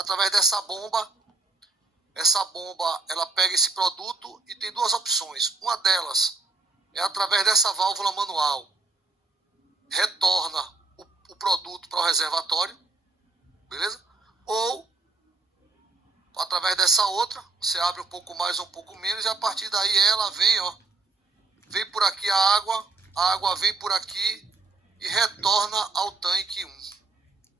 através dessa bomba. Essa bomba, ela pega esse produto e tem duas opções. Uma delas é através dessa válvula manual, retorna o produto para o reservatório, beleza? Ou, através dessa outra, você abre um pouco mais ou um pouco menos e a partir daí ela vem, ó, vem por aqui a água vem por aqui e retorna ao tanque 1.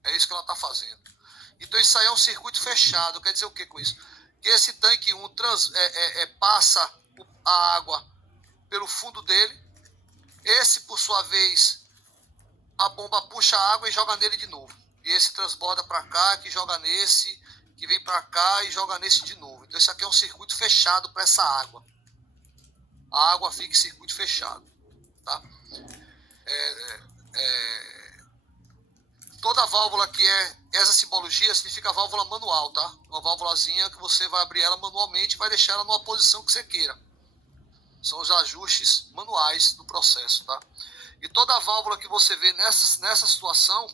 É isso que ela está fazendo. Então isso aí é um circuito fechado. Quer dizer o que com isso? Que esse tanque 1 passa a água pelo fundo dele. Esse, por sua vez, a bomba puxa a água e joga nele de novo. E esse transborda para cá, que joga nesse, que vem para cá e joga nesse de novo. Então isso aqui é um circuito fechado para essa água. A água fica em circuito fechado. Tá? Toda válvula que é essa simbologia significa válvula manual, tá? Uma válvulazinha que você vai abrir ela manualmente e vai deixar ela numa posição que você queira. São os ajustes manuais do processo, tá? E toda válvula que você vê nessa situação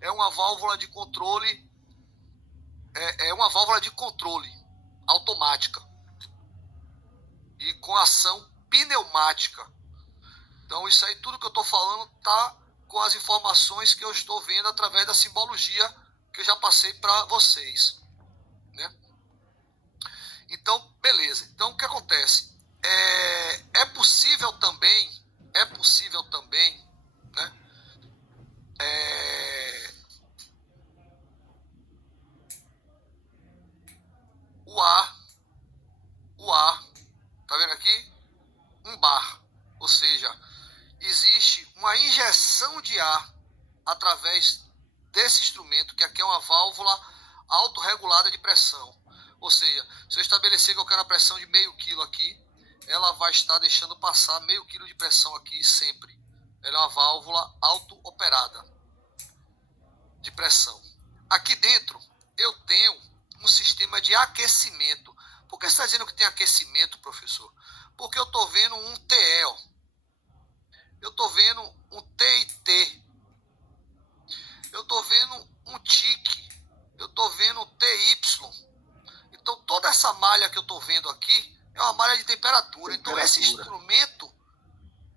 é uma válvula de controle, é uma válvula de controle automática e com ação pneumática. Então isso aí, tudo que eu estou falando tá com as informações que eu estou vendo através da simbologia que eu já passei para vocês, né? Então, beleza. Então, o que acontece? É possível também, né? O ar, tá vendo aqui? Um bar, ou seja, existe uma injeção de ar através desse instrumento, que aqui é uma válvula autorregulada de pressão. Ou seja, se eu estabelecer que eu quero a pressão de meio quilo aqui, ela vai estar deixando passar meio quilo de pressão aqui sempre. Ela é uma válvula auto-operada de pressão. Aqui dentro eu tenho um sistema de aquecimento. Por que você está dizendo que tem aquecimento, professor? Porque eu estou vendo um TE, ó. Eu estou vendo um TIT, eu estou vendo um TIC, eu estou vendo um TY. Então toda essa malha que eu estou vendo aqui é uma malha de temperatura. Então esse instrumento,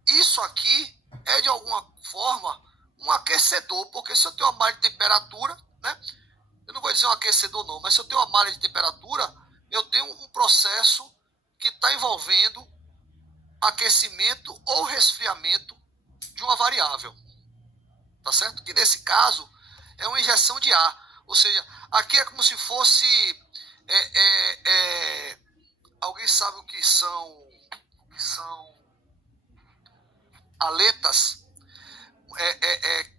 isso aqui é de alguma forma um aquecedor, porque se eu tenho uma malha de temperatura, né? Eu não vou dizer um aquecedor não, mas se eu tenho uma malha de temperatura, eu tenho um processo que está envolvendo aquecimento ou resfriamento de uma variável, tá certo? Que nesse caso é uma injeção de ar, ou seja, aqui é como se fosse alguém sabe o que são aletas?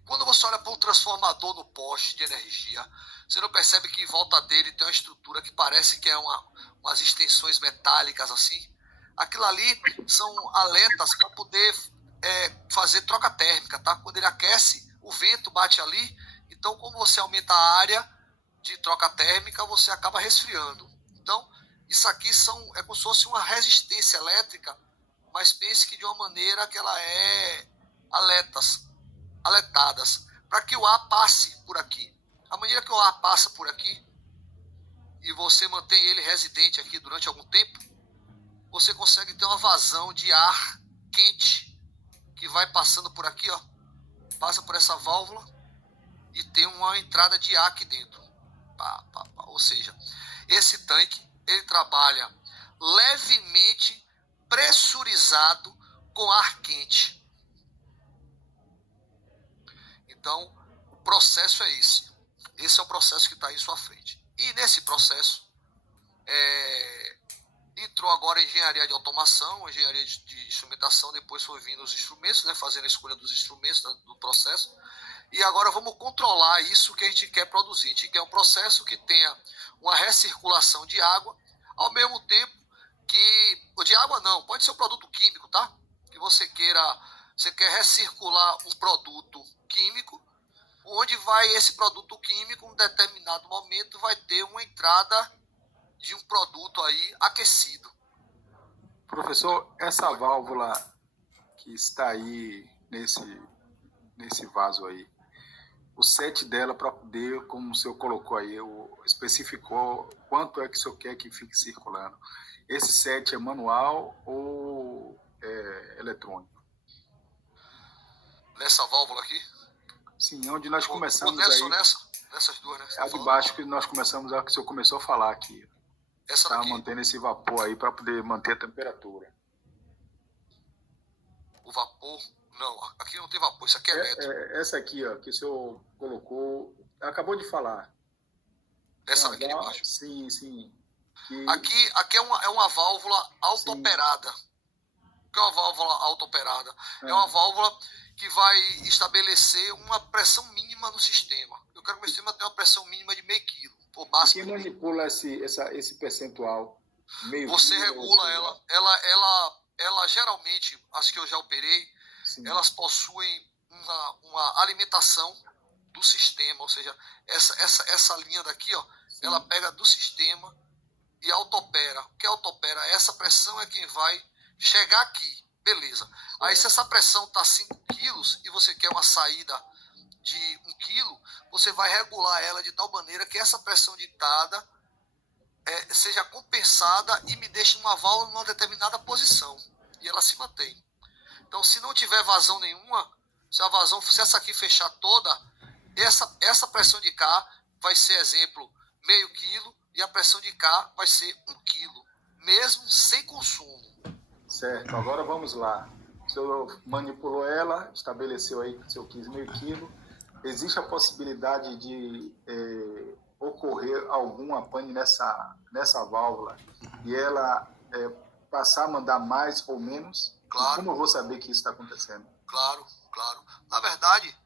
Quando você olha para um transformador no poste de energia, você não percebe que em volta dele tem uma estrutura que parece que é umas extensões metálicas assim? Aquilo ali são aletas para poder fazer troca térmica, tá? Quando ele aquece, o vento bate ali, então como você aumenta a área de troca térmica, você acaba resfriando. Então, isso aqui é como se fosse uma resistência elétrica, mas pense que de uma maneira que ela é aletadas, para que o ar passe por aqui. À medida que o ar passa por aqui, e você mantém ele residente aqui durante algum tempo, você consegue ter uma vazão de ar quente que vai passando por aqui, ó, passa por essa válvula e tem uma entrada de ar aqui dentro. Ou seja, esse tanque ele trabalha levemente pressurizado com ar quente. Então, o processo é esse. Esse é o processo que está aí à sua frente. E nesse processo, entrou agora a engenharia de automação, a engenharia de instrumentação, depois foi vindo os instrumentos, né, fazendo a escolha dos instrumentos do processo. E agora vamos controlar isso que a gente quer produzir. A gente quer um processo que tenha uma recirculação de água, ao mesmo tempo que... De água não, pode ser um produto químico, tá? Que você quer recircular um produto químico, onde vai esse produto químico, em um determinado momento, vai ter uma entrada de um produto aí aquecido. Professor, essa válvula que está aí nesse vaso aí, o set dela para poder, como o senhor colocou aí, especificou quanto é que o senhor quer que fique circulando. Esse set é manual ou eletrônico? Nessa válvula aqui? Sim, onde nós começamos nessa aí... ou nessa? Nessas duas, né? A de baixo que nós começamos, a que o senhor começou a falar aqui. Essa daqui? Tá mantendo esse vapor aí para poder manter a temperatura. O vapor? Não, aqui não tem vapor, isso aqui é elétrico. Essa aqui, ó, que o senhor colocou, acabou de falar. Essa daqui de baixo? Sim, sim. Que... Aqui é uma válvula auto-operada. O que é uma válvula auto-operada? É uma válvula que vai estabelecer uma pressão mínima no sistema. Eu quero que o sistema tenha uma pressão mínima de meio quilo. Ou máximo. Quem manipula esse percentual? Você regula ela geralmente, as que eu já operei, sim, elas possuem uma alimentação do sistema, ou seja, essa linha daqui, ó, sim, ela pega do sistema e auto-opera. O que auto-opera? Essa pressão é quem vai chegar aqui, beleza. Aí se essa pressão está 5 quilos e você quer uma saída de 1 quilo, você vai regular ela de tal maneira que essa pressão ditada seja compensada e me deixe uma válvula numa determinada posição. E ela se mantém. Então, se não tiver vazão nenhuma, se essa aqui fechar toda, essa pressão de cá vai ser, exemplo, meio quilo, e a pressão de cá vai ser 1 quilo, mesmo sem consumo. Certo, agora vamos lá. O senhor manipulou ela, estabeleceu aí que o senhor quis meio quilo. Existe a possibilidade de ocorrer alguma pane nessa válvula e ela passar a mandar mais ou menos? Claro. Como eu vou saber que isso está acontecendo? Claro, claro. Na verdade,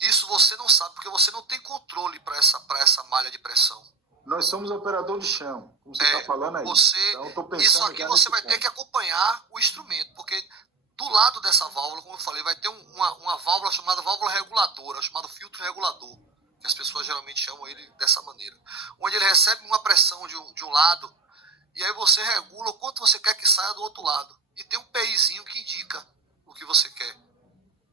isso você não sabe, porque você não tem controle para essa malha de pressão. Nós somos operador de chão, como você está falando aí. Então, tô pensando isso aqui você vai ter que acompanhar o instrumento, porque do lado dessa válvula, como eu falei, vai ter uma válvula chamada válvula reguladora, chamado filtro regulador, que as pessoas geralmente chamam ele dessa maneira, onde ele recebe uma pressão de um lado, e aí você regula o quanto você quer que saia do outro lado. E tem um PIzinho que indica o que você quer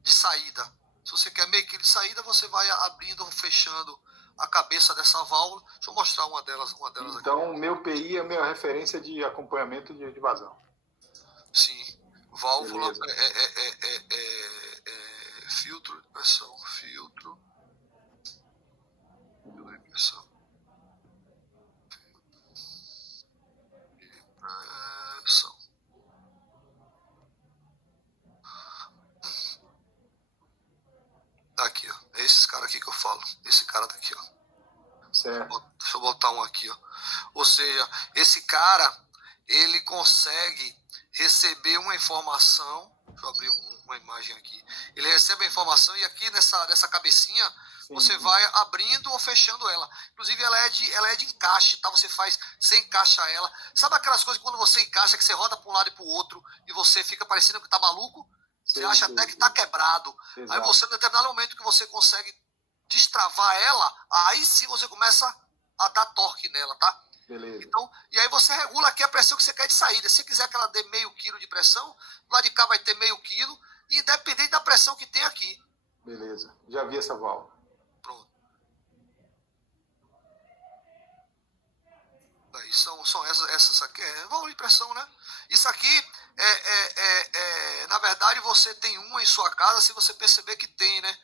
de saída. Se você quer meio quilo de saída, você vai abrindo ou fechando a cabeça dessa válvula. Deixa eu mostrar uma delas então, aqui. O meu PI é a minha referência de acompanhamento de vazão. Sim. Válvula filtro de pressão. Filtro de pressão. Aqui, ó. É esses caras aqui que eu falo. Esse cara daqui, ó. Certo. Deixa eu botar um aqui, ó. Ou seja, esse cara, ele consegue receber uma informação. Deixa eu abrir uma imagem aqui. Ele recebe a informação e aqui nessa cabecinha, sim, você vai abrindo ou fechando ela. Inclusive, ela é de encaixe, tá? Você encaixa ela. Sabe aquelas coisas que quando você encaixa, que você roda para um lado e para o outro e você fica parecendo que tá maluco? Sim, você acha até que tá quebrado. Exato. Aí você, em determinado momento que você consegue destravar ela, aí sim você começa a dar torque nela, tá? Beleza. Então, e aí você regula aqui a pressão que você quer de saída. Se quiser que ela dê meio quilo de pressão, do lado de cá vai ter meio quilo, e independente da pressão que tem aqui. Beleza. Já vi essa válvula. Pronto. Aí são essas aqui. Válvula de pressão, né? Isso aqui, na verdade, você tem uma em sua casa, se você perceber que tem, né?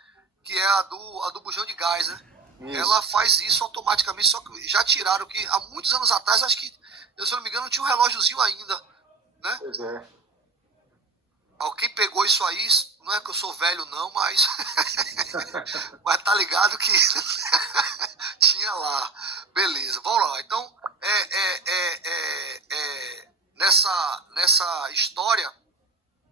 Que é a do bujão de gás, né? Isso. Ela faz isso automaticamente, só que já tiraram, que há muitos anos atrás, acho que, se eu não me engano, tinha um relógiozinho ainda, né? Pois é. Alguém pegou isso aí, não é que eu sou velho não, mas mas tá ligado que tinha lá. Beleza, vamos lá. Então, nessa história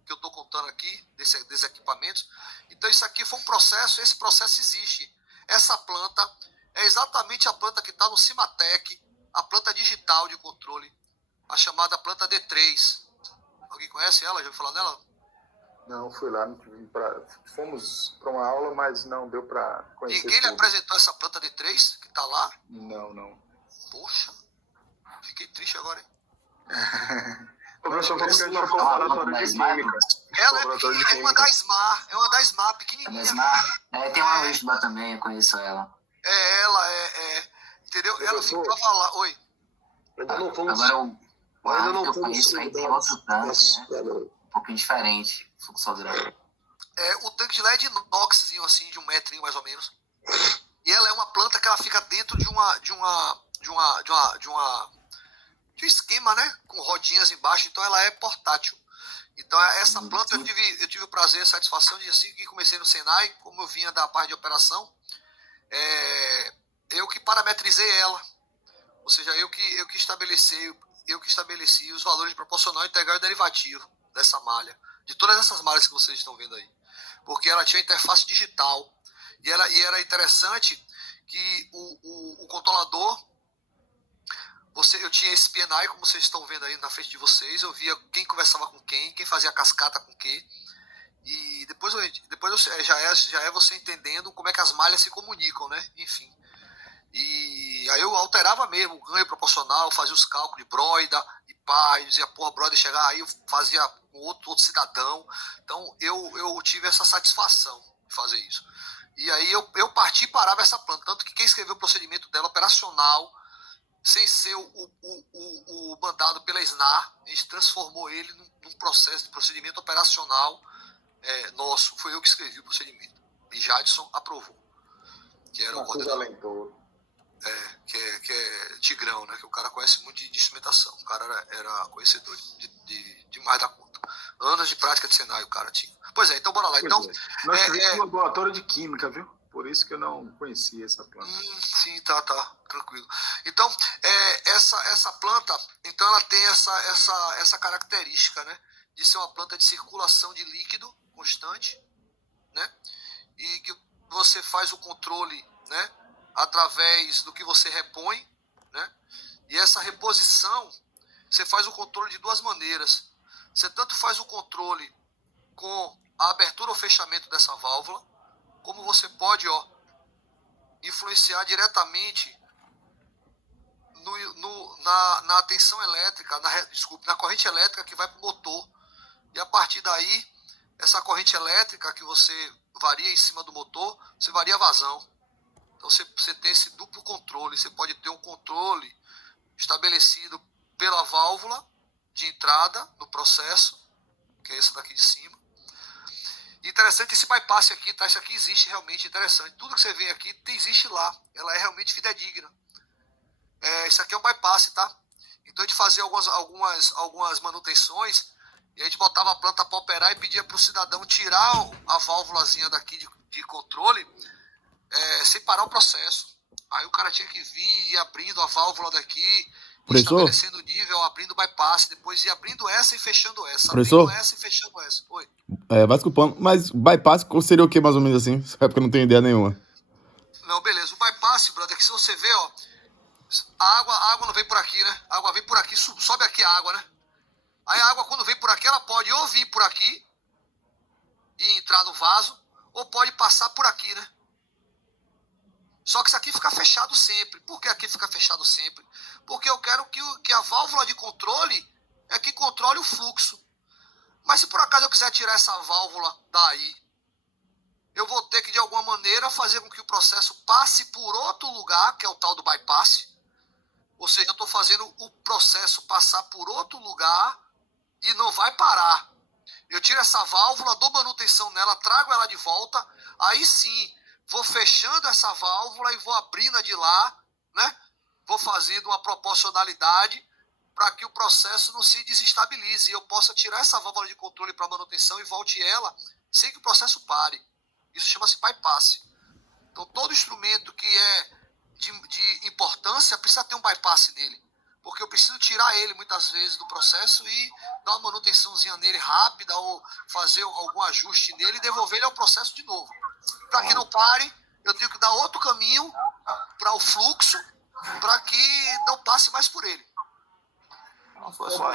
que eu tô contando aqui, desses equipamentos, então isso aqui foi um processo, esse processo existe. Essa planta é exatamente a planta que está no Cimatec, a planta digital de controle, a chamada planta D3. Alguém conhece ela? Já ouviu falar dela? Não, fui lá, fomos para uma aula, mas não deu para conhecer. Ninguém lhe apresentou essa planta D3 que está lá? Não. Poxa, fiquei triste agora, hein? Ô, professor, como que a gente vai falar um laboratório de química? Ela é uma da SMAR, pequenininha. SMAR? Tem uma UFBA também, eu conheço ela. Ela entendeu? Ela ficava lá. Oi. Ainda não fomos... Agora, o Ainda ar não que eu fomos conheço aí tem outro tanque, né? Um pouquinho diferente, fluxograma. O tanque de lá é de inoxzinho, assim, de 1 metrinho mais ou menos. E ela é uma planta que ela fica dentro de um esquema, né? Com rodinhas embaixo, então ela é portátil. Então essa planta eu tive o prazer, a satisfação de assim que comecei no Senai, como eu vinha da parte de operação, eu que parametrizei ela. Ou seja, eu que estabeleci os valores proporcional, integral e derivativo dessa malha, de todas essas malhas que vocês estão vendo aí. Porque ela tinha interface digital. E era interessante que o controlador, eu tinha esse PNI, como vocês estão vendo aí na frente de vocês, eu via quem conversava com quem fazia cascata com quem. E depois já é você entendendo como é que as malhas se comunicam, né? Enfim. E aí eu alterava mesmo o ganho proporcional, fazia os cálculos de Broida e pá, e dizia, porra, Broida chegar aí, eu fazia com outro cidadão. Então eu tive essa satisfação de fazer isso. E aí eu parti e parava essa planta. Tanto que quem escreveu o procedimento dela operacional, sem ser o mandado pela SNAR, a gente transformou ele num processo de procedimento operacional nosso. Foi eu que escrevi o procedimento. E Jadson aprovou. Que era o coordenador. Que é Tigrão, né? Que o cara conhece muito de instrumentação. O cara era conhecedor de mais da conta. Anos de prática de Senai o cara tinha. Pois é, então bora lá. Então, nós tivemos um laboratório de química, viu? Por isso que eu não conhecia essa planta. Sim, tá, tranquilo. Então, essa planta, então ela tem essa característica, né? De ser uma planta de circulação de líquido constante, né? E que você faz o controle, né? Através do que você repõe, né? E essa reposição, você faz o controle de duas maneiras. Você tanto faz o controle com a abertura ou fechamento dessa válvula, como você pode, influenciar diretamente na tensão elétrica, na corrente elétrica que vai para o motor. E a partir daí, essa corrente elétrica que você varia em cima do motor, você varia a vazão. Então você tem esse duplo controle. Você pode ter um controle estabelecido pela válvula de entrada no processo, que é essa daqui de cima. Interessante esse bypass aqui, tá? Isso aqui existe realmente, interessante. Tudo que você vê aqui existe lá. Ela é realmente fidedigna. Isso aqui é um bypass, tá? Então a gente fazia algumas manutenções e a gente botava a planta para operar e pedia para o cidadão tirar a válvulazinha daqui de controle sem parar o processo. Aí o cara tinha que vir e abrindo a válvula daqui, estabelecendo o nível, abrindo o bypass, depois ia abrindo essa e fechando essa. Professor? Abrindo essa e fechando essa. Oi. Vai desculpando, mas bypass seria o que mais ou menos assim? É porque eu não tenho ideia nenhuma. Não, beleza. O bypass, brother, que se você vê, a água não vem por aqui, né? A água vem por aqui, sobe aqui a água, né? Aí a água, quando vem por aqui, ela pode ou vir por aqui e entrar no vaso, ou pode passar por aqui, né? Só que isso aqui fica fechado sempre. Por que aqui fica fechado sempre? Porque eu quero que a válvula de controle que controle o fluxo. Mas se por acaso eu quiser tirar essa válvula daí, eu vou ter que de alguma maneira fazer com que o processo passe por outro lugar, que é o tal do bypass. Ou seja, eu estou fazendo o processo passar por outro lugar e não vai parar. Eu tiro essa válvula, dou manutenção nela, trago ela de volta, aí sim, vou fechando essa válvula e vou abrindo a de lá, né? Vou fazendo uma proporcionalidade para que o processo não se desestabilize e eu possa tirar essa válvula de controle para manutenção e volte ela sem que o processo pare. Isso chama-se bypass. Então, todo instrumento que é de importância precisa ter um bypass nele. Porque eu preciso tirar ele, muitas vezes, do processo e dar uma manutençãozinha nele rápida ou fazer algum ajuste nele e devolver ele ao processo de novo. Para que não pare, eu tenho que dar outro caminho para o fluxo para que não passe mais por ele.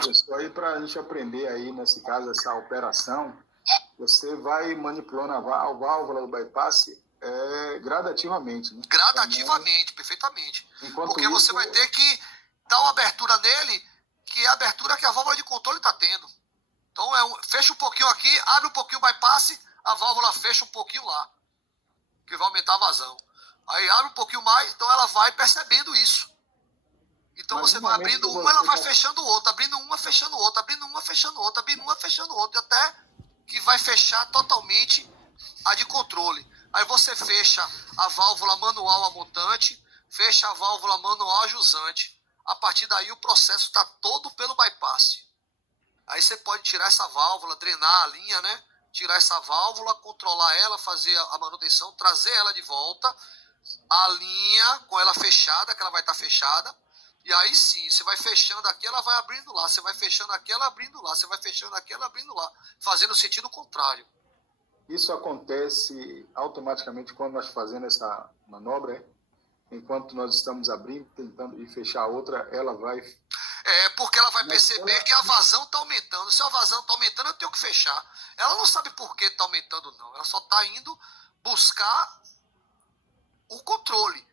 Isso aí, para a gente aprender aí, nesse caso, essa operação, você vai manipulando a válvula do bypass gradativamente, né? Gradativamente, perfeitamente. Enquanto porque isso, você vai ter que dar uma abertura nele que é a abertura que a válvula de controle está tendo. Então, fecha um pouquinho aqui, abre um pouquinho o bypass, a válvula fecha um pouquinho lá, que vai aumentar a vazão. Aí abre um pouquinho mais, então ela vai percebendo isso. Então Mas você no vai momento abrindo que uma, ela você vai tá- fechando outra, abrindo uma, fechando outra, abrindo uma, fechando outra, abrindo uma, fechando outra, até que vai fechar totalmente a de controle. Aí você fecha a válvula manual a montante, fecha a válvula manual a jusante. A partir daí o processo está todo pelo bypass. Aí você pode tirar essa válvula, drenar a linha, né? Tirar essa válvula, controlar ela, fazer a manutenção, trazer ela de volta, a linha com ela fechada, que ela vai estar fechada. E aí sim, você vai fechando aqui, ela vai abrindo lá. Você vai fechando aqui, ela abrindo lá. Você vai fechando aqui, ela abrindo lá. Fazendo o sentido contrário. Isso acontece automaticamente quando nós fazemos essa manobra, hein? Enquanto nós estamos abrindo, tentando e fechar a outra, ela vai... Porque ela vai perceber que a vazão está aumentando. Se a vazão está aumentando, eu tenho que fechar. Ela não sabe por que está aumentando, não. Ela só está indo buscar o controle.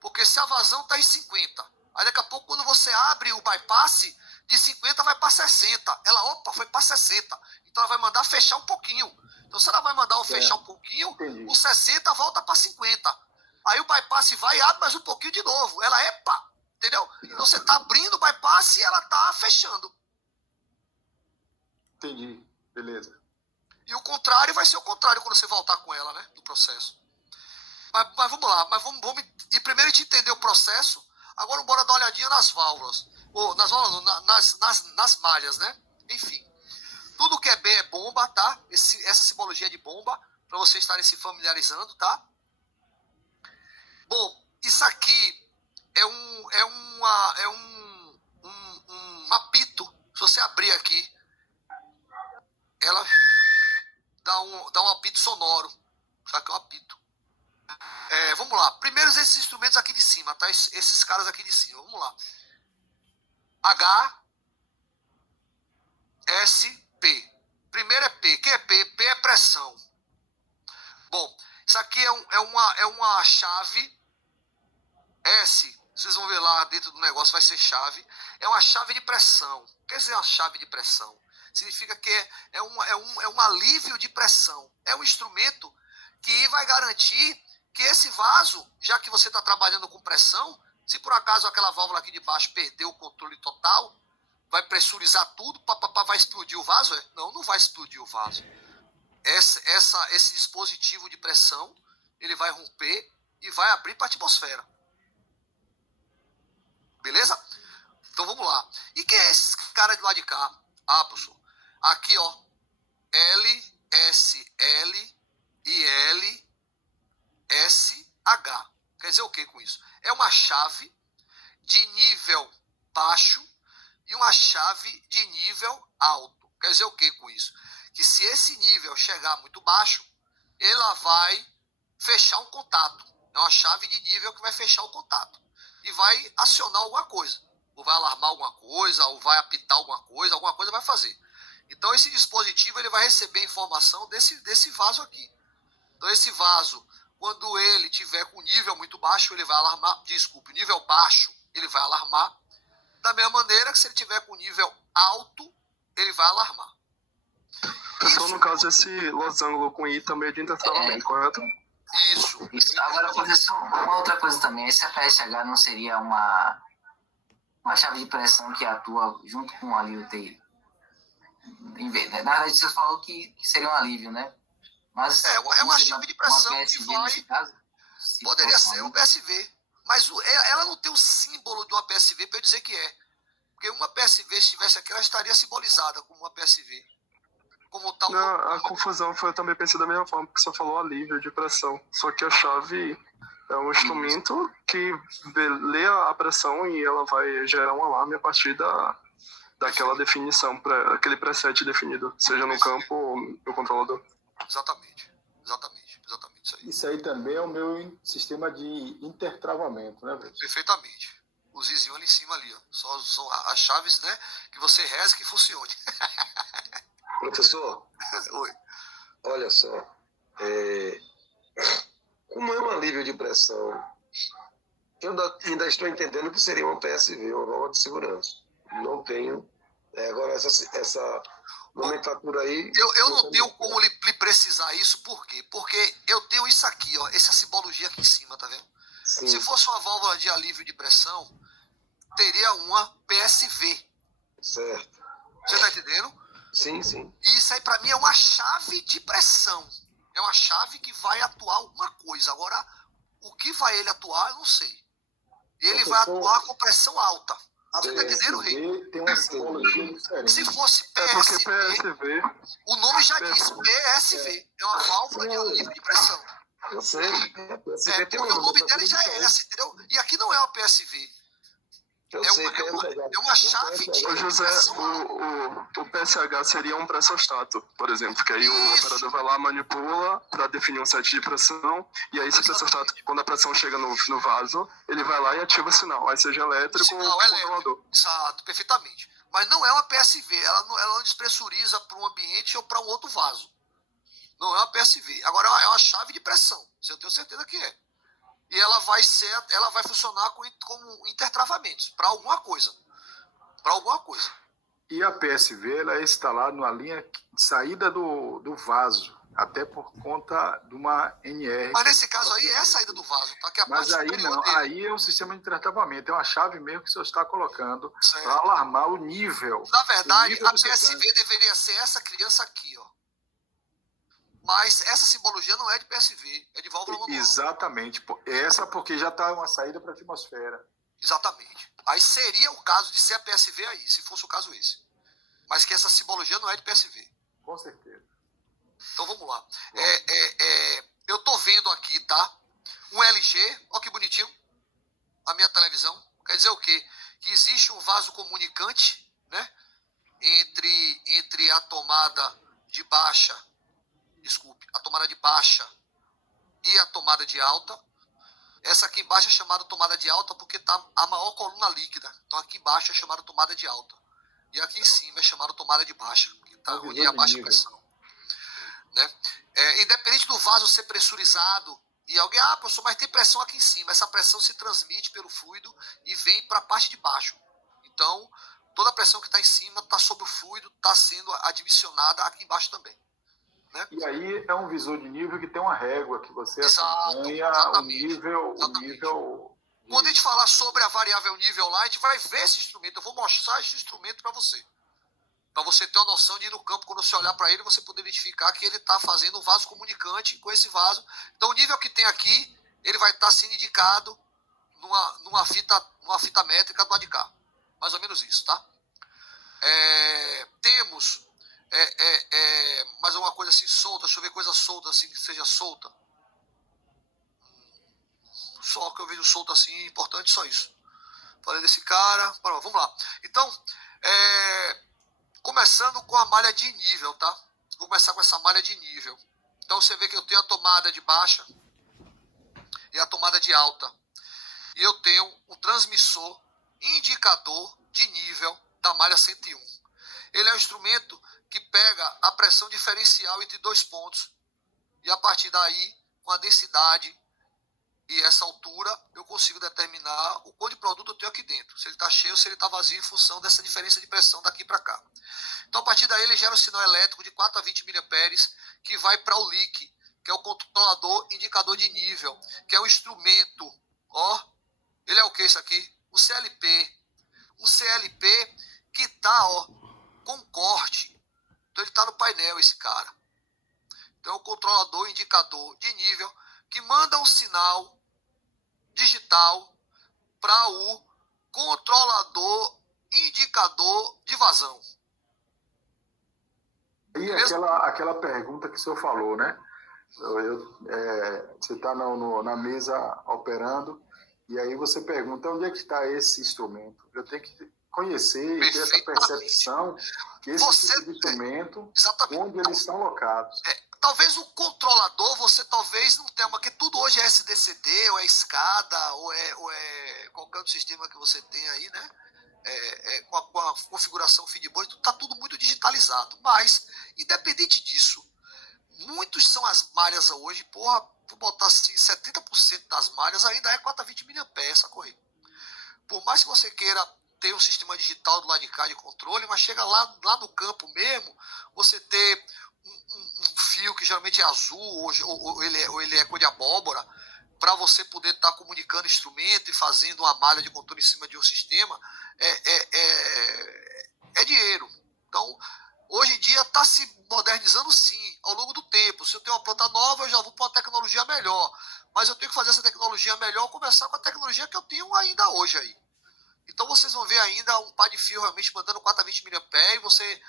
Porque se a vazão está em 50, aí daqui a pouco, quando você abre o bypass, de 50 vai para 60. Ela, opa, foi para 60. Então ela vai mandar fechar um pouquinho. Então se ela vai mandar fechar um pouquinho, Entendi. o 60 volta para 50. Aí o bypass vai e abre mais um pouquinho de novo. Ela, epa, entendeu? Então você está abrindo o bypass e ela está fechando. Entendi, beleza. E o contrário vai ser o contrário quando você voltar com ela, né? No processo. Mas vamos lá, e primeiro a gente entender o processo. Agora bora dar uma olhadinha nas válvulas. Ou nas malhas, né? Enfim. Tudo que é B é bomba, tá? Essa simbologia de bomba, para vocês estarem se familiarizando, tá? Bom, isso aqui é um apito. Se você abrir aqui, ela dá um apito sonoro. Isso aqui é um apito. Vamos lá. Primeiro esses instrumentos aqui de cima, tá? Esses caras aqui de cima. Vamos lá. H, S, P. Primeiro é P. O que é P? P é pressão. Bom, isso aqui é uma chave. S, vocês vão ver lá dentro do negócio, vai ser chave. É uma chave de pressão. Quer dizer uma chave de pressão? Significa que é um alívio de pressão. É um instrumento que vai garantir que esse vaso, já que você está trabalhando com pressão, se por acaso aquela válvula aqui de baixo perder o controle total, vai pressurizar tudo, vai explodir o vaso? Não vai explodir o vaso. Esse dispositivo de pressão, ele vai romper e vai abrir para a atmosfera. Beleza? Então vamos lá. E quem é esse cara de lá de cá? Ah, professor. Aqui, ó. L, S, L, I, L, S, H. Quer dizer o que com isso? É uma chave de nível baixo e uma chave de nível alto. Quer dizer o que com isso? Que se esse nível chegar muito baixo, ela vai fechar um contato. É uma chave de nível que vai fechar o contato. E vai acionar alguma coisa. Ou vai alarmar alguma coisa, ou vai apitar alguma coisa vai fazer. Então esse dispositivo ele vai receber informação desse vaso aqui. Então esse vaso, quando ele tiver com nível muito baixo, ele vai alarmar. Desculpe, nível baixo, ele vai alarmar. Da mesma maneira que se ele tiver com nível alto, ele vai alarmar. Então, no caso, esse losango com I também é de intertravamento, correto? Isso. Agora, professor, uma outra coisa também. Esse APSH não seria uma chave de pressão que atua junto com ali o TI? Na verdade, você falou que seria um alívio, né? Mas é uma chave de pressão PSV, que vai... nesse caso, poderia ser um PSV. Mas ela não tem o símbolo de uma PSV para eu dizer que é. Porque uma PSV, se estivesse aqui, ela estaria simbolizada como uma PSV. Como tal. Não, a confusão foi, eu também pensei da mesma forma, porque você falou alívio de pressão. Só que a chave é um instrumento que lê a pressão e ela vai gerar um alarme a partir daquela definição, aquele preset definido, seja no campo ou no controlador. Exatamente. Isso aí. Isso aí também é o meu sistema de intertravamento, né, velho? Perfeitamente. O zizinho ali em cima ali, ó. São as chaves, né? Que você reza que funcione. Professor, Oi. olha só, como é um alívio de pressão, eu ainda estou entendendo que seria uma PSV, uma válvula de segurança. Não tenho. Agora, essa nomenclatura aí... Eu não tenho como lhe precisar isso, por quê? Porque eu tenho isso aqui, ó, essa simbologia aqui em cima, tá vendo? Sim. Se fosse uma válvula de alívio de pressão, teria uma PSV. Certo. Você tá entendendo? Sim, sim. E isso aí pra mim é uma chave de pressão. É uma chave que vai atuar alguma coisa. Agora, o que vai ele atuar, eu não sei. Ele vai atuar com pressão alta. Você tá entendendo, Rei? PSV tem uma simbologia diferente. Se fosse É porque PSV, PSV, o nome já diz, PSV. É uma válvula de alívio de pressão. Eu sei. PSV tem Porque o nome nomenclatura dele já é diferente. essa, entendeu? E aqui não é uma PSV. Eu É sei, é uma chave de ô José, pressão alta. o PSH seria um pressostato, por exemplo, que aí o Isso. operador vai lá, manipula para definir um set de pressão, e aí esse pressostato, quando a pressão chega no vaso, ele vai lá e ativa o sinal, aí seja elétrico ou Sinal elétrico. controlador. Exato, perfeitamente. Mas não é uma PSV, ela não despressuriza para um ambiente ou para um outro vaso. Não é uma PSV. Agora é uma chave de pressão, isso eu tenho certeza que é. E ela vai funcionar como intertravamentos, para alguma coisa. Para alguma coisa. E a PSV ela é instalada numa linha de saída do vaso, até por conta de uma NR. Mas nesse caso aí é a saída do vaso, tá? Que é a Mas parte aí superior não, dele. aí é um sistema de travamento, é uma chave mesmo que o senhor está colocando Certo. para alarmar o nível. Na verdade, o nível a do seu PSV tanque. deveria ser essa criança aqui, ó. Mas essa simbologia não é de PSV, é de válvula manual. Exatamente. Essa porque já está uma saída para a atmosfera. Exatamente. Aí seria o caso de ser a PSV aí, se fosse o caso esse. Mas que essa simbologia não é de PSV. Com certeza. Então vamos lá. Eu tô vendo aqui, tá? Um LG, ó que bonitinho. A minha televisão. Quer dizer o quê? Que existe um vaso comunicante, né? Entre a tomada de baixa, a tomada de baixa e a tomada de alta. Essa aqui embaixo é chamada tomada de alta porque tá a maior coluna líquida. Então aqui embaixo é chamada tomada de alta. E aqui em cima é chamada tomada de baixa, que tá onde é a baixa pressão. Né? Independente do vaso ser pressurizado, e alguém, professor, mas tem pressão aqui em cima. Essa pressão se transmite pelo fluido e vem para a parte de baixo. Então, toda a pressão que está em cima está sobre o fluido, está sendo admissionada aqui embaixo também. Né? E aí é um visor de nível que tem uma régua que você acompanha exatamente. o nível. Quando a gente falar sobre a variável nível lá, a gente vai ver esse instrumento. Eu vou mostrar esse instrumento para você. Para você ter uma noção de ir no campo, quando você olhar para ele, você poder identificar que ele está fazendo um vaso comunicante com esse vaso. Então, o nível que tem aqui, ele vai estar sendo indicado numa fita métrica do lado de cá. Mais ou menos isso, tá? Temos mais uma coisa assim solta. Deixa eu ver coisa solta, assim, que seja solta. Só que eu vejo solto assim, importante, só isso. Falei desse cara. Vamos lá. Então, começando com a malha de nível, tá? Vou começar com essa malha de nível. Então você vê que eu tenho a tomada de baixa e a tomada de alta. E eu tenho um transmissor indicador de nível da malha 101. Ele é um instrumento que pega a pressão diferencial entre dois pontos. E a partir daí, com a densidade e essa altura, eu consigo determinar o quanto de produto eu tenho aqui dentro. Se ele está cheio ou se ele está vazio em função dessa diferença de pressão daqui para cá. Então, a partir daí, ele gera um sinal elétrico de 4 a 20 mA que vai para o LIC, que é o controlador indicador de nível, que é o instrumento. Ó, ele é o que isso aqui? Um CLP. Um CLP que está, ó, com corte. Então, ele está no painel, esse cara. Então, é o controlador indicador de nível que manda um sinal digital para o controlador indicador de vazão. E aquela pergunta que o senhor falou, né? Você está na mesa operando e aí você pergunta onde é que está esse instrumento. Eu tenho que conhecer e ter essa percepção que esse tipo de instrumento, onde eles estão locados. Talvez o controlador, você talvez não tenha, porque tudo hoje é SDCD, ou é escada, ou é qualquer outro sistema que você tem aí, né? Com a configuração feedboard, está tudo muito digitalizado. Mas, independente disso, muitos são as malhas hoje, vou botar assim, 70% das malhas ainda é 4 a 20 mA essa corrida. Por mais que você queira ter um sistema digital do lado de cá de controle, mas chega lá no campo mesmo, você ter um fio que geralmente é azul ou ele é cor de abóbora, para você poder estar comunicando instrumento e fazendo uma malha de controle em cima de um sistema, é dinheiro. Então, hoje em dia está se modernizando sim, ao longo do tempo. Se eu tenho uma planta nova, eu já vou para uma tecnologia melhor. Mas eu tenho que fazer essa tecnologia melhor, começar com a tecnologia que eu tenho ainda hoje aí. Então vocês vão ver ainda um par de fio realmente mandando 4 a 20 mA e você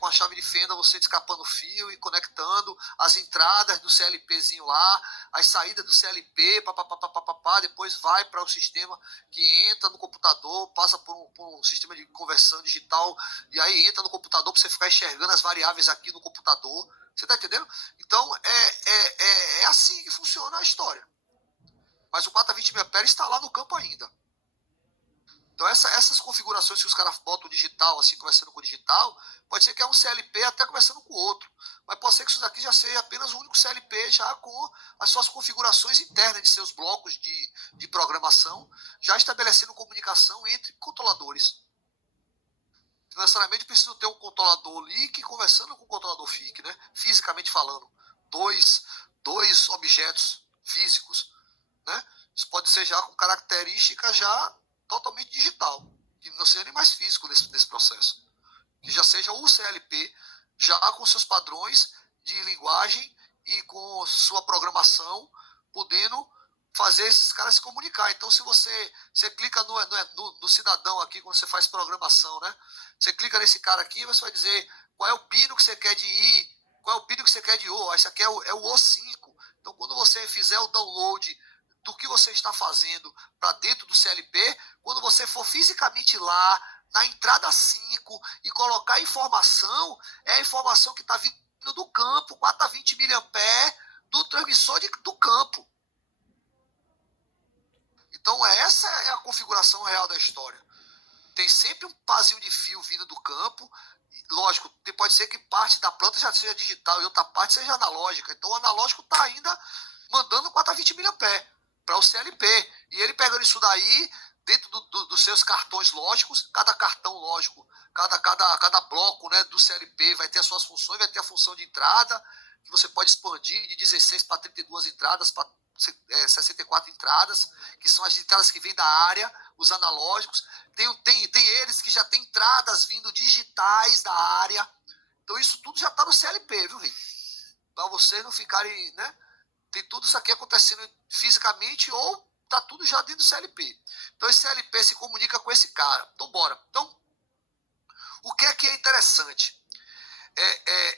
com a chave de fenda, você descapando o fio e conectando as entradas do CLPzinho lá, as saídas do CLP, depois vai para o sistema que entra no computador, passa por um sistema de conversão digital e aí entra no computador para você ficar enxergando as variáveis aqui no computador. Você está entendendo? Então é assim que funciona a história. Mas o 4 a 20 mA está lá no campo ainda. Então essas configurações que os caras botam digital, assim, conversando com o digital, pode ser que é um CLP até conversando com o outro. Mas pode ser que isso daqui já seja apenas um único CLP, já com as suas configurações internas de seus blocos de programação, já estabelecendo comunicação entre controladores. Não necessariamente preciso ter um controlador LIC conversando com o controlador FIC, né? Fisicamente falando. Dois objetos físicos, né? Isso pode ser já com característica já totalmente digital, que não seja nem mais físico nesse processo. Que já seja o CLP, já com seus padrões de linguagem e com sua programação, podendo fazer esses caras se comunicar. Então, se você clica no cidadão aqui, quando você faz programação, né? Você clica nesse cara aqui, você vai dizer qual é o pino que você quer de I, qual é o pino que você quer de O. Esse aqui é o O5. Então, quando você fizer o download do que você está fazendo para dentro do CLP, quando você for fisicamente lá, na entrada 5, e colocar a informação, é a informação que está vindo do campo, 4 a 20 mA do transmissor do campo. Então essa é a configuração real da história. Tem sempre um pazinho de fio vindo do campo. Lógico, pode ser que parte da planta já seja digital e outra parte seja analógica. Então o analógico está ainda mandando 4 a 20 mA para o CLP. E ele pegando isso daí, dentro dos seus cartões lógicos, cada cartão lógico, cada bloco, né, do CLP vai ter as suas funções, vai ter a função de entrada, que você pode expandir de 16 para 32 entradas, para 64 entradas, que são as entradas que vêm da área, os analógicos. Tem eles que já tem entradas vindo digitais da área. Então isso tudo já está no CLP, viu, Rick? Para vocês não ficarem, né? Tem tudo isso aqui acontecendo fisicamente ou tá tudo já dentro do CLP. Então esse CLP se comunica com esse cara. Então bora. Então, o que é interessante?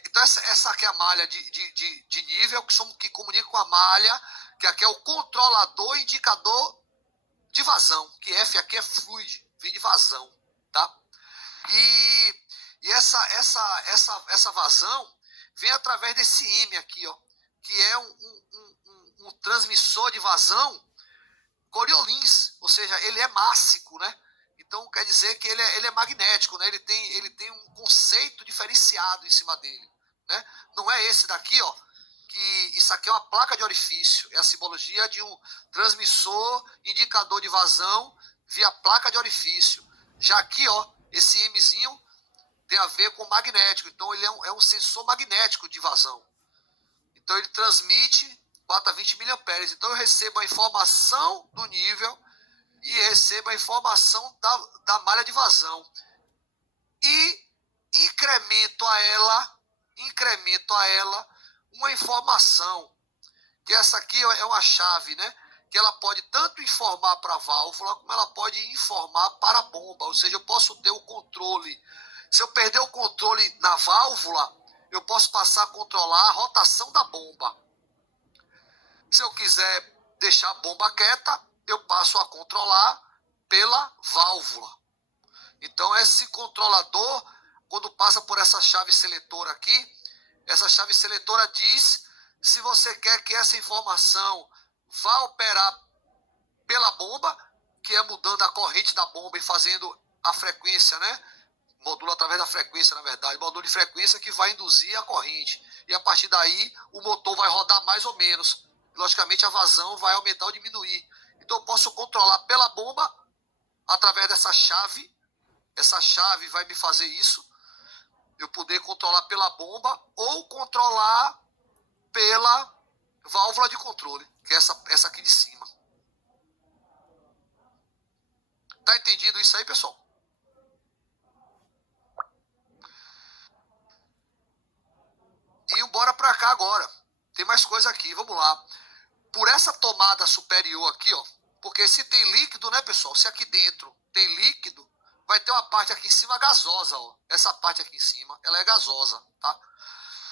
Então essa aqui é a malha de nível que comunica com a malha, que aqui é o controlador indicador de vazão, que F aqui é fluid, vem de vazão, tá? E essa vazão vem através desse M aqui, ó, que é um transmissor de vazão Coriolis, ou seja, ele é mássico, né? Então quer dizer que ele é magnético, né? Ele tem um conceito diferenciado em cima dele, né? Não é esse daqui, ó, que isso aqui é uma placa de orifício, é a simbologia de um transmissor indicador de vazão via placa de orifício. Já aqui, ó, esse Mzinho tem a ver com magnético, então ele é um sensor magnético de vazão. Então ele transmite 4 a 20 mA. Então eu recebo a informação do nível e recebo a informação da malha de vazão. E incremento a ela uma informação, que essa aqui é uma chave, né? Que ela pode tanto informar para a válvula, como ela pode informar para a bomba. Ou seja, eu posso ter o controle. Se eu perder o controle na válvula, eu posso passar a controlar a rotação da bomba. Se eu quiser deixar a bomba quieta, eu passo a controlar pela válvula. Então esse controlador, quando passa por essa chave seletora aqui, essa chave seletora diz se você quer que essa informação vá operar pela bomba, que é mudando a corrente da bomba e fazendo a frequência, né? Modula através da frequência, na verdade. Módulo de frequência que vai induzir a corrente. E a partir daí, o motor vai rodar mais ou menos. Logicamente, a vazão vai aumentar ou diminuir. Então, eu posso controlar pela bomba através dessa chave. Essa chave vai me fazer isso. Eu poder controlar pela bomba ou controlar pela válvula de controle, que é essa aqui de cima. Tá entendido isso aí, pessoal? E bora para cá agora. Tem mais coisa aqui, vamos lá. Por essa tomada superior aqui, ó, porque se tem líquido, né, pessoal? Se aqui dentro tem líquido, vai ter uma parte aqui em cima gasosa, ó. Essa parte aqui em cima, ela é gasosa, tá?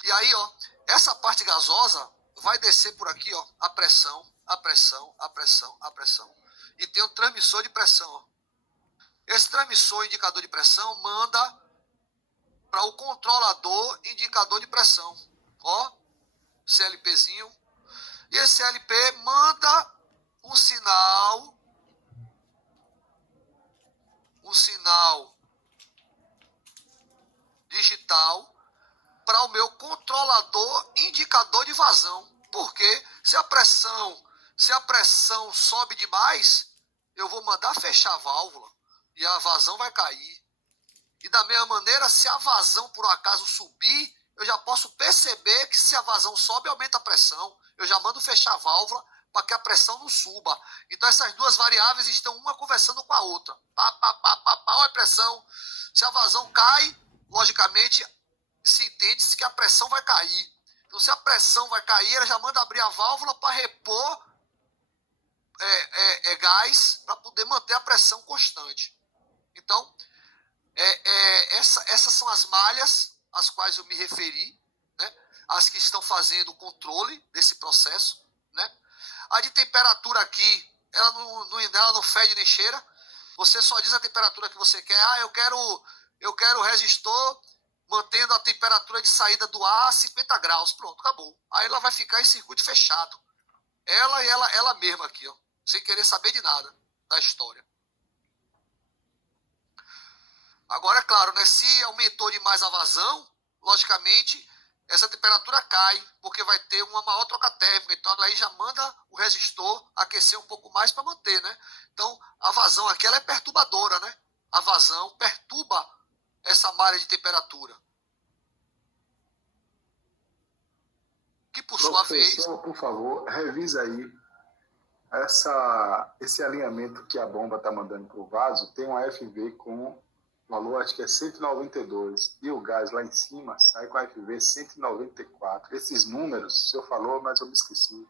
E aí, ó, essa parte gasosa vai descer por aqui, ó, a pressão, a pressão, a pressão, a pressão. E tem um transmissor de pressão, ó. Esse transmissor indicador de pressão manda para o controlador indicador de pressão. Ó, CLPzinho. E esse CLP manda um sinal digital para o meu controlador indicador de vazão. Porque se a pressão sobe demais, eu vou mandar fechar a válvula e a vazão vai cair. E da mesma maneira, se a vazão por um acaso subir, eu já posso perceber que se a vazão sobe, aumenta a pressão. Eu já mando fechar a válvula para que a pressão não suba. Então essas duas variáveis estão uma conversando com a outra. Olha a pressão. Se a vazão cai, logicamente, se entende-se que a pressão vai cair. Então se a pressão vai cair, ela já manda abrir a válvula para repor gás para poder manter a pressão constante. Então, essas são as malhas às quais eu me referi, né? As que estão fazendo o controle desse processo, né? A de temperatura aqui, ela não fede nem cheira. Você só diz a temperatura que você quer. Ah, eu quero resistor mantendo a temperatura de saída do ar a 50 graus. Pronto, acabou. Aí ela vai ficar em circuito fechado. Ela mesma aqui, ó, sem querer saber de nada da história. Agora, é claro, né, se aumentou demais a vazão, logicamente, essa temperatura cai, porque vai ter uma maior troca térmica. Então, ela aí já manda o resistor aquecer um pouco mais para manter, né? Então, a vazão aqui ela é perturbadora, né? A vazão perturba essa malha de temperatura. Que, por sua vez... Professor, por favor, revisa aí esse alinhamento que a bomba está mandando para o vaso. Tem uma FV com valor, acho que é 192, e o gás lá em cima sai com a FV 194. Esses números, o senhor falou, mas eu me esqueci.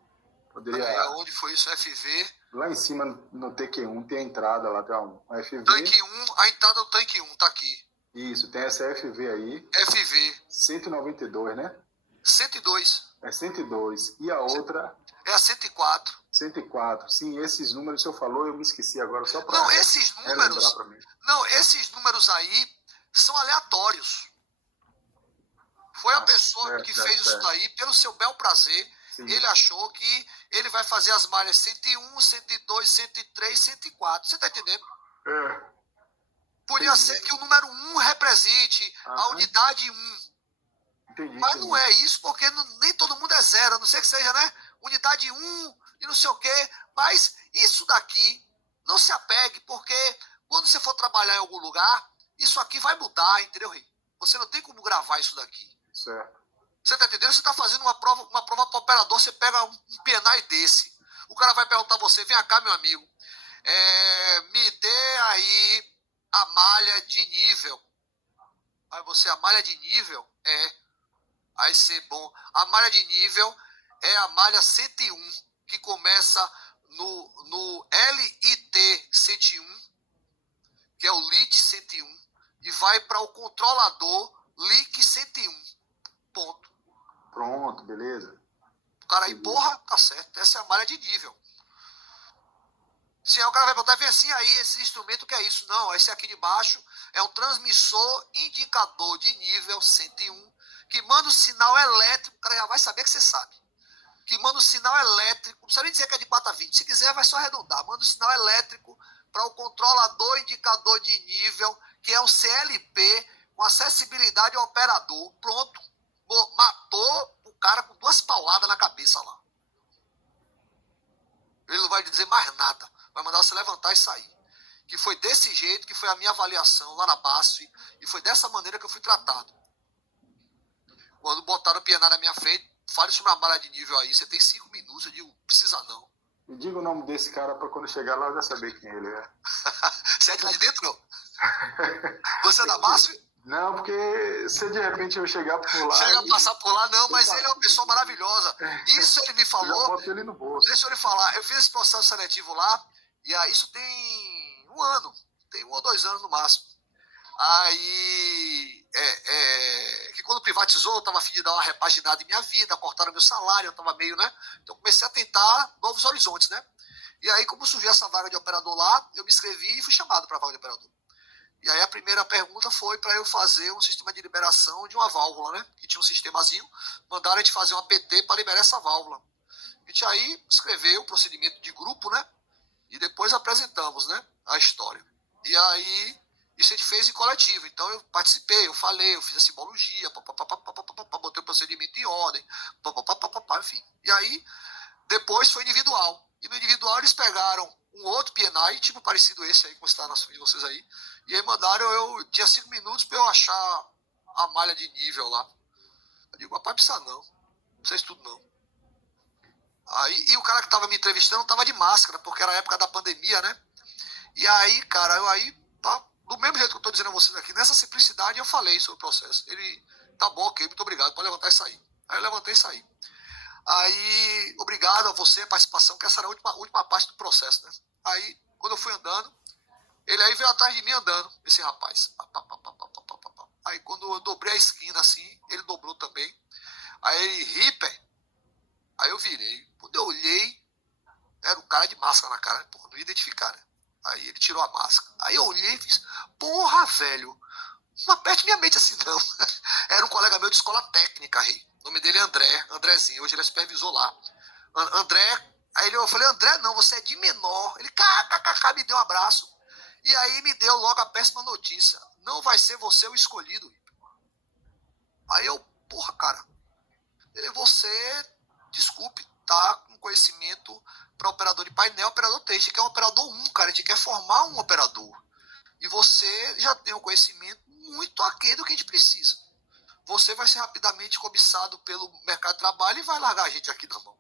Poderia... Onde foi isso? FV? Lá em cima, no TQ1, tem a entrada lá, tem uma FV. Tanque 1, a entrada do tanque 1 tá aqui. Isso, tem essa FV aí. FV. 192, né? 102. É 102. E a outra... É a 104. 104. Sim, esses números que o senhor falou, eu me esqueci agora, só para Não, esses números... para mim. Não, esses números aí são aleatórios. Foi a pessoa que fez isso daí pelo seu bel prazer. Sim. Ele achou que ele vai fazer as malhas 101, 102, 103, 104. Você está entendendo? Podia ser que o número 1 represente a unidade 1. Entendi, mas não é isso, porque nem todo mundo é zero. A não ser que seja, né? Unidade 1 e não sei o quê. Mas isso daqui, não se apegue, porque quando você for trabalhar em algum lugar, isso aqui vai mudar, entendeu, Rei? Você não tem como gravar isso daqui. Certo. Você tá entendendo? Você tá fazendo uma prova para operador, você pega um penai desse. O cara vai perguntar a você, vem cá, meu amigo, me dê aí a malha de nível. Aí você, a malha de nível aí você, bom, a malha de nível é a malha 101, que começa no LIT 101, que é o LIT 101, e vai para o controlador LIC 101. Ponto. Pronto, beleza. O cara aí, porra, tá certo. Essa é a malha de nível. Se aí o cara vai botar, vem assim, aí esse instrumento que é isso. Não, esse aqui de baixo é um transmissor indicador de nível 101, que manda o sinal elétrico, o cara já vai saber que você sabe. Que manda o sinal elétrico, não precisa nem dizer que é de 4 a 20. Se quiser, vai só arredondar. Manda o sinal elétrico para o controlador indicador de nível, que é um CLP com acessibilidade ao operador. Pronto. Matou o cara com 2 pauladas na cabeça lá. Ele não vai dizer mais nada. Vai mandar você levantar e sair. que foi desse jeito, que foi a minha avaliação lá na BASF, e foi dessa maneira que eu fui tratado. Quando botaram o PNA na minha frente, fale sobre uma malha de nível aí, você tem 5 minutos, eu digo, precisa não. Me diga o nome desse cara para quando chegar lá eu já saber quem ele é. Você é de lá de dentro, não? Você é da BASF? Não, porque se de repente eu chegar por lá... Chega a passar por lá, não, mas ele é uma pessoa maravilhosa. Isso ele me eu já falou. boto ele no bolso. Deixa eu lhe falar, eu fiz esse processo seletivo lá, e aí isso tem 1 ano, tem 1 ou 2 anos no máximo. Aí, que quando privatizou, eu estava a fim de dar uma repaginada em minha vida, cortaram meu salário, eu estava meio, né? Então comecei a tentar novos horizontes, né? E aí, como surgiu essa vaga de operador lá, eu me inscrevi e fui chamado para a vaga de operador. E aí a primeira pergunta foi para eu fazer um sistema de liberação de uma válvula, né? Que tinha um sistemazinho, mandaram a gente fazer uma PT para liberar essa válvula. A gente aí escreveu o procedimento de grupo, né? E depois apresentamos, né? A história. E aí, isso a gente fez em coletivo. Então eu participei, eu falei, eu fiz a simbologia, botei o procedimento em ordem, enfim. E aí, depois foi individual. E no individual eles pegaram um outro PNI, tipo parecido esse aí, como está na frente de vocês aí. E aí mandaram, eu tinha 5 minutos para eu achar a malha de nível lá. Eu digo, rapaz, precisa não. Não precisa tudo não. Aí, e o cara que estava me entrevistando estava de máscara, porque era a época da pandemia, né? E aí, cara, tá, do mesmo jeito que eu estou dizendo a vocês aqui, nessa simplicidade eu falei sobre o processo. Ele, tá bom, ok, muito obrigado, pode levantar e sair. Aí eu levantei e saí. Aí, obrigado a você, a participação, que essa era a última parte do processo, né? Aí, quando eu fui andando, ele aí veio atrás de mim andando, esse rapaz. Aí, quando eu dobrei a esquina assim, ele dobrou também. Aí ele, Ripper. Aí eu virei. Quando eu olhei, era um cara de máscara na cara, né? Porra, não ia identificar, né? Aí ele tirou a máscara. Aí eu olhei e fiz, porra, velho, não aperte minha mente assim, não. Era um colega meu de escola técnica, rei. O nome dele é Andrezinho, hoje ele é supervisor lá. André, aí eu falei, André, não, você é de menor. Ele, kkkk, me deu um abraço. E aí me deu logo a péssima notícia. Não vai ser você o escolhido. Aí eu, porra, cara, você, desculpe, tá com conhecimento para operador de painel, operador TI. A gente quer um operador 1, cara, a gente quer formar um operador. E você já tem um conhecimento muito aquém do que a gente precisa. Você vai ser rapidamente cobiçado pelo mercado de trabalho e vai largar a gente aqui na mão.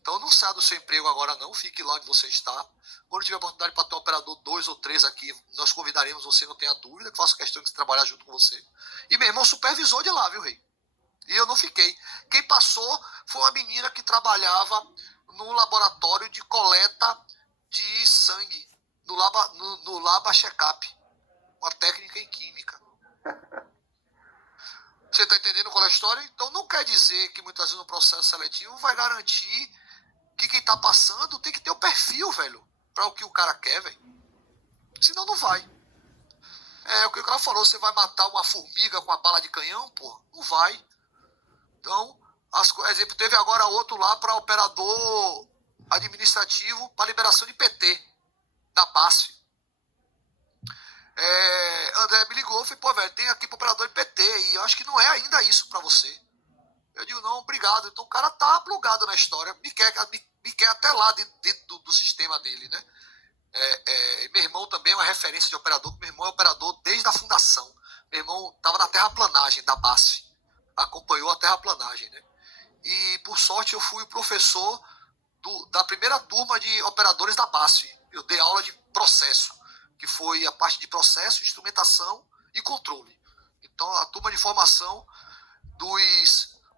Então não saia do seu emprego agora não, fique lá onde você está. Quando tiver oportunidade para ter um operador 2 ou 3 aqui, nós convidaremos você, não tenha dúvida, que faço questão de trabalhar junto com você. E meu irmão supervisor de lá, viu, rei? E eu não fiquei. Quem passou foi uma menina que trabalhava no laboratório de coleta de sangue, no Laba Checkup, uma técnica em química. Você está entendendo qual é a história? Então não quer dizer que muitas vezes no processo seletivo vai garantir que quem está passando tem que ter o perfil, velho, para o que o cara quer, velho. Senão não vai. É o que o cara falou, você vai matar uma formiga com a bala de canhão, pô? Não vai. Então, exemplo, teve agora outro lá para operador administrativo para liberação de PT, da BASF. André me ligou e falou, pô, velho, tem aqui para operador de PT e eu acho que não é ainda isso para você. Eu digo, não, obrigado. Então o cara tá plugado na história, me quer até lá dentro do sistema dele, né? Meu irmão também é uma referência de operador, meu irmão é operador desde a fundação. Meu irmão estava na terraplanagem da BASF, acompanhou a terraplanagem, né? E por sorte eu fui o professor da primeira turma de operadores da BASF. Eu dei aula de processo, que foi a parte de processo, instrumentação e controle. Então a turma de formação dos